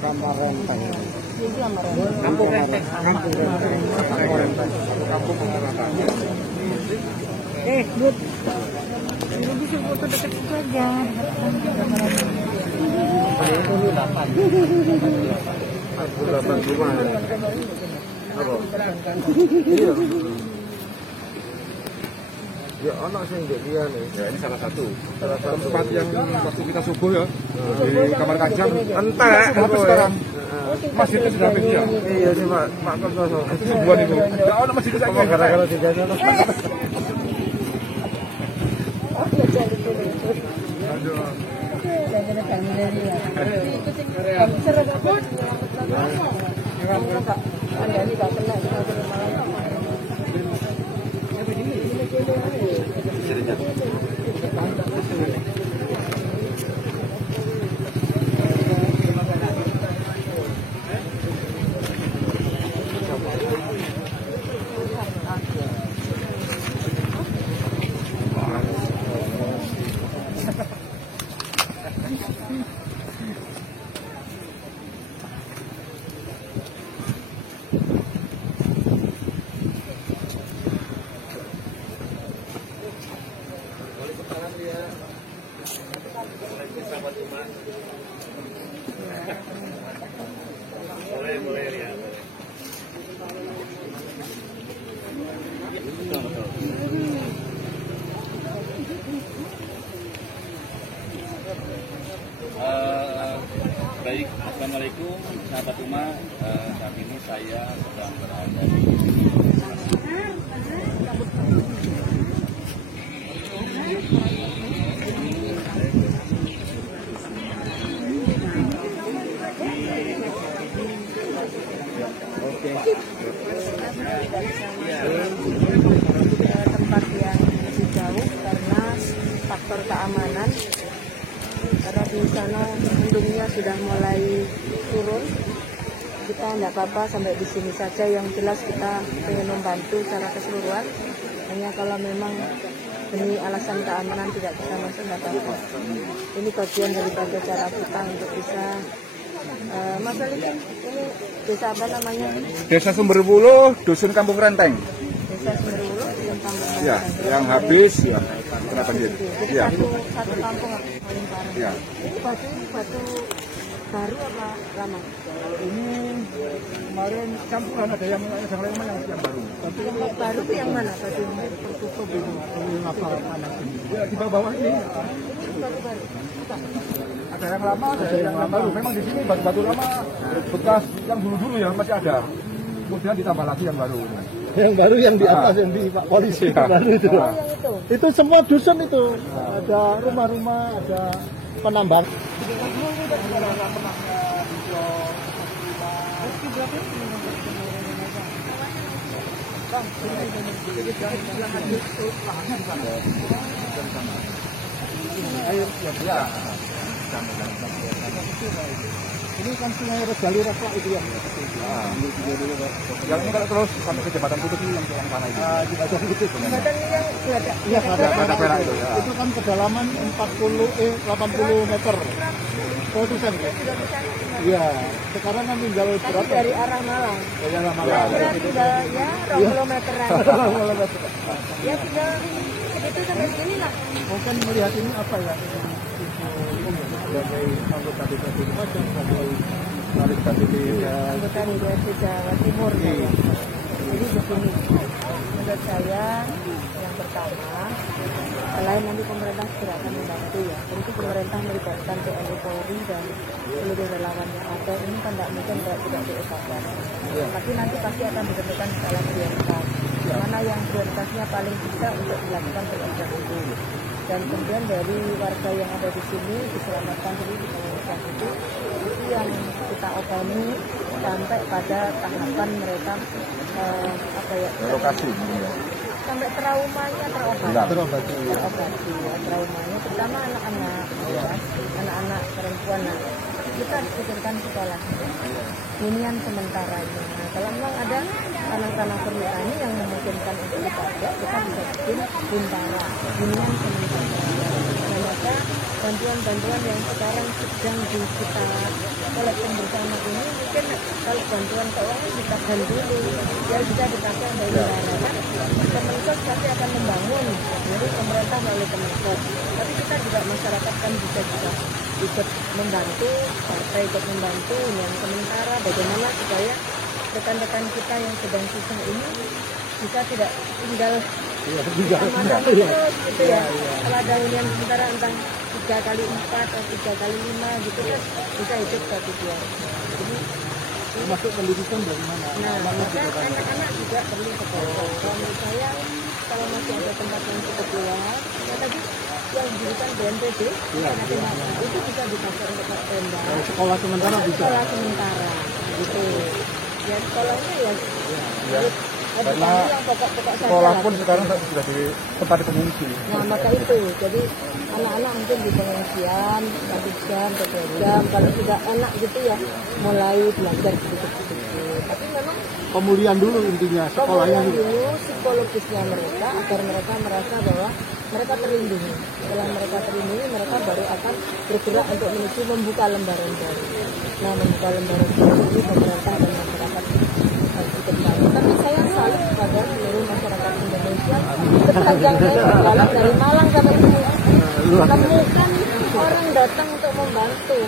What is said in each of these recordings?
Kamar renteng. Kampung Renteng. Kampung Pengaratan. Bud. Ini bisa foto dekat situ aja. Ini 8. Aku 8 rumah. Apa? Iya. Ya anak sih enggak dia nih. Ya ini salah satu. Tempat yang waktu kita subuh ya. Di kamar kajang. Entek apa sekarang? Masjidnya sudah habis ya? Iya sih Pak. Pak Kertoso. Itu subuhan itu. Enggak ada masjid saya. Gara-gara tidaknya. Boleh ya. Baik, assalamualaikum sahabat Uma. Saat ini saya sedang berada di tempat yang lebih jauh karena faktor keamanan, karena di sana mendungnya sudah mulai turun. Kita tidak apa-apa sampai di sini saja, yang jelas kita ingin membantu secara keseluruhan. Hanya kalau memang demi alasan keamanan tidak bisa masuk, tidak apa-apa. Ini bagian daripada cara kita untuk bisa Mas Alikin, ini desa apa namanya? Desa Sumberwuluh, Dusun Kampung Renteng. Desa Sumberwuluh, Dusun Kampung Renteng. Ya, yang habis ya kena banjir. Jadi Ya. satu kampung paling parah. Ya. Ini batu baru apa lama? Ini kemarin campuran ada yang baru. Yang baru itu yang mana? Batu yang baru tertutup itu. Ya, di bawah ini. Ini batu baru. Ada yang lama, ada yang baru. Memang di sini batu-batu lama bekas yang dulu-dulu ya masih ada. Kemudian ditambah lagi yang baru. Yang baru yang di atas, yang di Pak Polisi itu baru itu. Oh, yang itu. Itu semua dusun itu. Ada rumah-rumah, ada penambang. Ini kan sungai Regali Rafa itu yang Yang ini kalau terus sampai ke jembatan Putih yang sana itu. jembatan itu. Jembatan yang geladak. Iya, Ada perak itu ya. itu kan kedalaman 80 meter. Ratusan ya? Iya, sekarang kan tinggal Tadi berapa? dari arah Malang. Dari arah Ya, Malang. tinggal ya 2 kilometeran. Ya tinggal segitu sampai sini lah. Mungkin melihat ini apa ya? Sebagai anggota DPRD Lumajang, sebagai tarik tadi di Anggota DPRD Jawa Timur. Ya. Jadi begini, menurut saya yang pertama, selain nanti pemerintah segera akan membantu ya, tentu pemerintah melibatkan TNI Polri dan seluruh relawan yang ada. Ini kan tidak mungkin tidak dievakuasi. Tapi nanti pasti akan ditentukan skala prioritas. Mana yang prioritasnya paling bisa untuk dilakukan terlebih dahulu. Dan kemudian dari warga yang ada di sini diselamatkan dulu di pengungsian itu yang kita openi sampai pada tahapan mereka Lokasi. sampai traumanya terobati ya, traumanya terutama anak-anak ya, anak-anak perempuan. Nah, kita harus pikirkan sekolah hunian sementaranya. Nah, kalau memang ada tanah-tanah perhutani yang memungkinkan untuk kita bisa bikin bintara hunian sementara. Nah, maka bantuan-bantuan yang sekarang sedang kita kolektif bersama ini, mungkin kalau bantuan keuangan kita ganti dulu yang bisa dipakai dari daerah. Kemensos pasti akan membangun, jadi pemerintah melalui Kemensos, tapi kita juga masyarakat kan bisa juga ikut membantu, partai ikut membantu yang sementara bagaimana supaya rekan-rekan kita yang sedang susah ini bisa tidak tinggal terus gitu ya. Kalau ada hunian sementara entah 3 kali 4 atau 3 kali 5 gitu kan bisa hidup 1 2. Jadi Masuk pendidikan bagaimana? nah, maka anak-anak juga perlu sekolah. Kalau menurut saya kalau masih ada tempat yang cukup luas, ya tadi yang diberikan BNPB itu bisa dipakai untuk tenda. Sekolah sementara bisa. Sekolah sementara gitu. Ya sekolahnya ya karena sekolah pun sekarang sudah di tempat pengungsi. Nah maka itu, jadi anak-anak mungkin di pengungsian 1 jam, 2 jam, kalau sudah enak gitu ya mulai belajar sedikit-sedikit. Tapi memang Pemulihan dulu intinya, sekolahnya pemulihan juga. dulu psikologisnya mereka agar mereka merasa bahwa mereka terlindungi. Setelah mereka terlindungi, mereka baru akan bergerak untuk menuju membuka lembaran baru. Nah membuka lembaran baru ini pemerintah dan masyarakat ikut bantu. Tapi saya salut kepada seluruh masyarakat Indonesia sepanjang saya berjalan dari Malang sampai sini menemukan orang datang untuk membantu.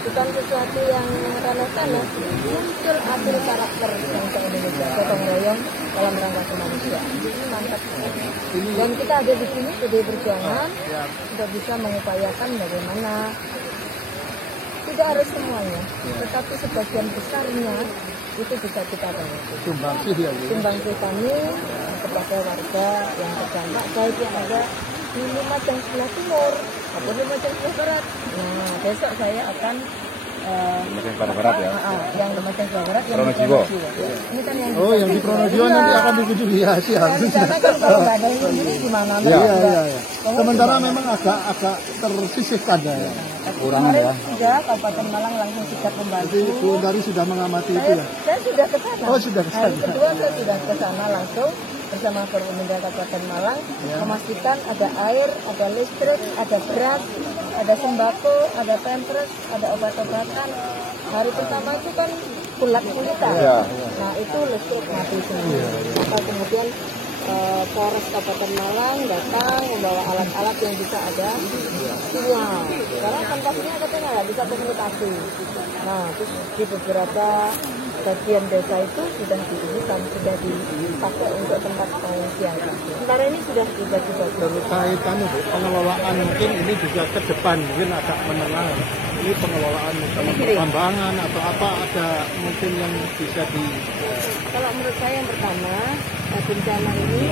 Ini bukan sesuatu yang remeh-temeh, muncul hasil karakter bangsa Indonesia, gotong royong dalam rangka kemanusiaan. Ini mantap. Dan kita ada di sini PD Perjuangan untuk bisa mengupayakan bagaimana tidak harus semuanya, tetapi sebagian besarnya itu bisa kita bantu. Sumbangsih ya, Bu. Sumbangsih kami kepada warga yang terdampak, baik yang ada di Lumajang sebelah timur atau Lumajang sebelah barat. Nah, besok saya akan Lumajang sebelah barat ya. Yang Lumajang sebelah barat, yang Pronojiwo. Ini kan yang Oh, yang di Pronojiwo nanti akan dikunjungi ya, siap. di sana kan kalau nggak ada yang ini gimana? Iya. Sementara memang agak tersisihkan ya. Kurang ya. Sudah Kabupaten Malang langsung siap membantu. Jadi Bu Dari sudah mengamati itu ya. Saya sudah ke sana. Oh, sudah ke sana. Hari kedua saya sudah ke sana langsung bersama Forkominda Kabupaten Malang memastikan ada air, ada listrik, ada beras, ada sembako, ada pampers, ada obat-obatan. Hari pertama itu kan kulit-kulitan. Nah itu listrik mati semua. Maka kemudian Polres Kabupaten Malang datang membawa alat-alat yang bisa ada sinyal. Sekarang kontaknya katanya nggak bisa komunikasi. Nah terus di beberapa bagian desa itu sudah sudah dipakai untuk tempat pengungsian. Sementara ini sudah dibagi-bagi. Terkait pengelolaan mungkin ini juga ke depan mungkin agak menengah. Ini pengelolaan misalnya pertambangan atau apa ada mungkin yang bisa di. Kalau menurut saya yang pertama bencana ini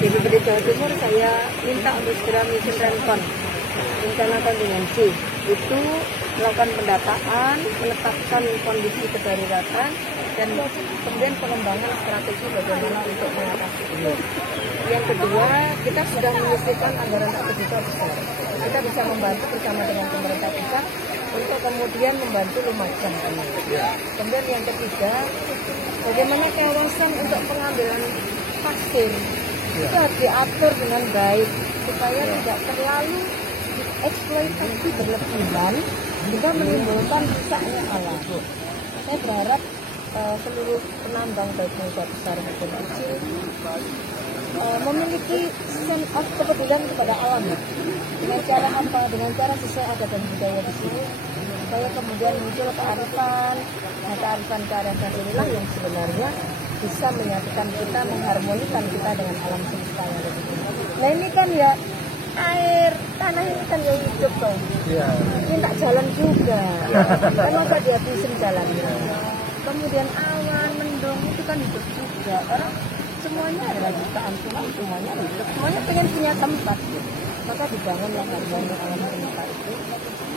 BPBD Jawa Timur saya minta untuk segera menyusun Rencon rencana kontingensi itu melakukan pendataan, menetapkan kondisi kedaruratan dan kemudian pengembangan strategi bagaimana untuk mengatasi itu. Yang kedua, kita sudah menyisihkan anggaran 1 juta besar. Kita bisa membantu bersama dengan pemerintah pusat untuk kemudian membantu Lumajang. Kemudian yang ketiga, bagaimana kawasan untuk pengambilan vaksin itu harus diatur dengan baik supaya tidak terlalu eksploitasi berlebihan juga menimbulkan rusaknya alam. Saya berharap seluruh penambang baik yang besar maupun kecil memiliki sense of kepedulian kepada alam. Dengan cara apa? Dengan cara sesuai adat dan budaya di sini supaya kemudian muncul kearifan. Nah, kearifan inilah yang sebenarnya bisa menyatukan kita, mengharmonikan kita dengan alam semesta yang ada di sini. Nah ini kan ya air, tanah ini kan yang hidup toh. Minta jalan juga. Emang gak dihabisin jalannya. Kemudian awan, mendung itu kan hidup juga. Orang semuanya adalah jutaan Tuhan, semuanya hidup. Semuanya pengen punya tempat. Maka dibangun yang harmoni alam semesta itu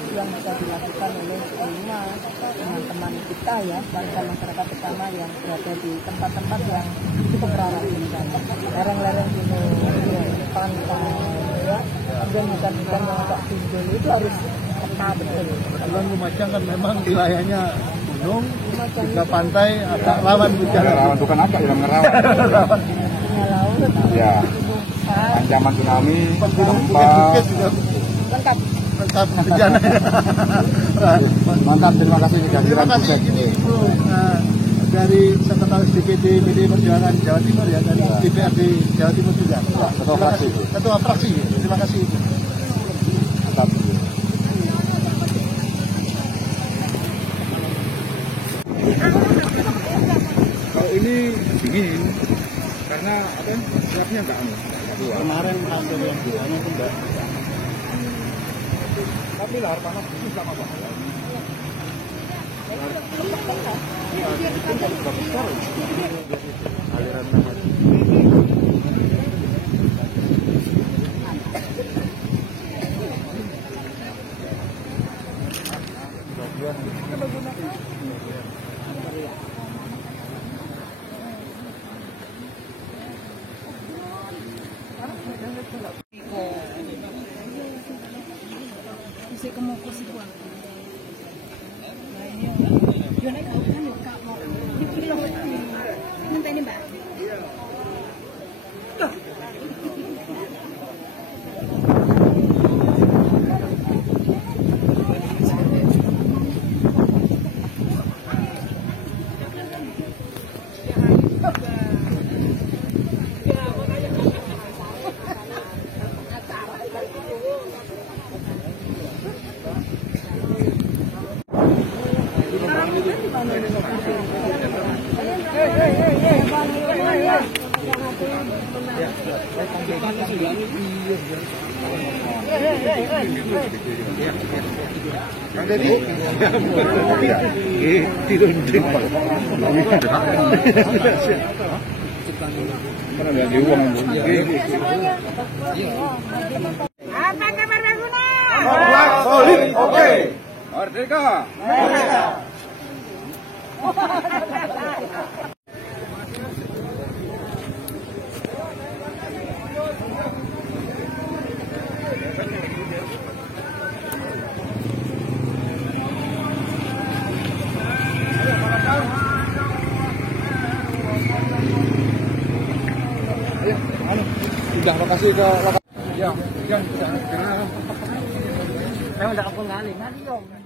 yang bisa dilakukan oleh semua teman-teman kita ya, bangsa masyarakat utama yang berada di tempat-tempat yang cukup rawan bencana, lereng-lereng gunung, pantai, ya, dan hutan-hutan yang agak timbul itu harus ketat betul. Kalau Lumajang kan memang wilayahnya gunung, juga pantai, agak rawan bencana. Rawan bukan apa yang ngerawan. Punya laut, Ya. besar, Ancaman tsunami, Bukit gempa, juga lengkap. Mantap, bencana. Mantap, terima kasih. Terima kasih ini Bro, dari Sekretaris DPD PDI Perjuangan Jawa Timur ya, dari DPRD Jawa Timur juga. Ketua fraksi. Terima kasih. Mantap. Kalau ini dingin karena apa? Siapnya enggak anu. Kemarin hasil yang buahnya itu enggak. Tapi lahar panas itu sama Pak. Aliran Bisa kemukus itu. Yo nek kau kan yo kak mau. Nanti ini Mbak. Apa kabar Ragunan? solid, oke. Merdeka. Sudah lokasi ke lokasi. Ya, sudah. Karena Saya udah kampung kali, nanti dong.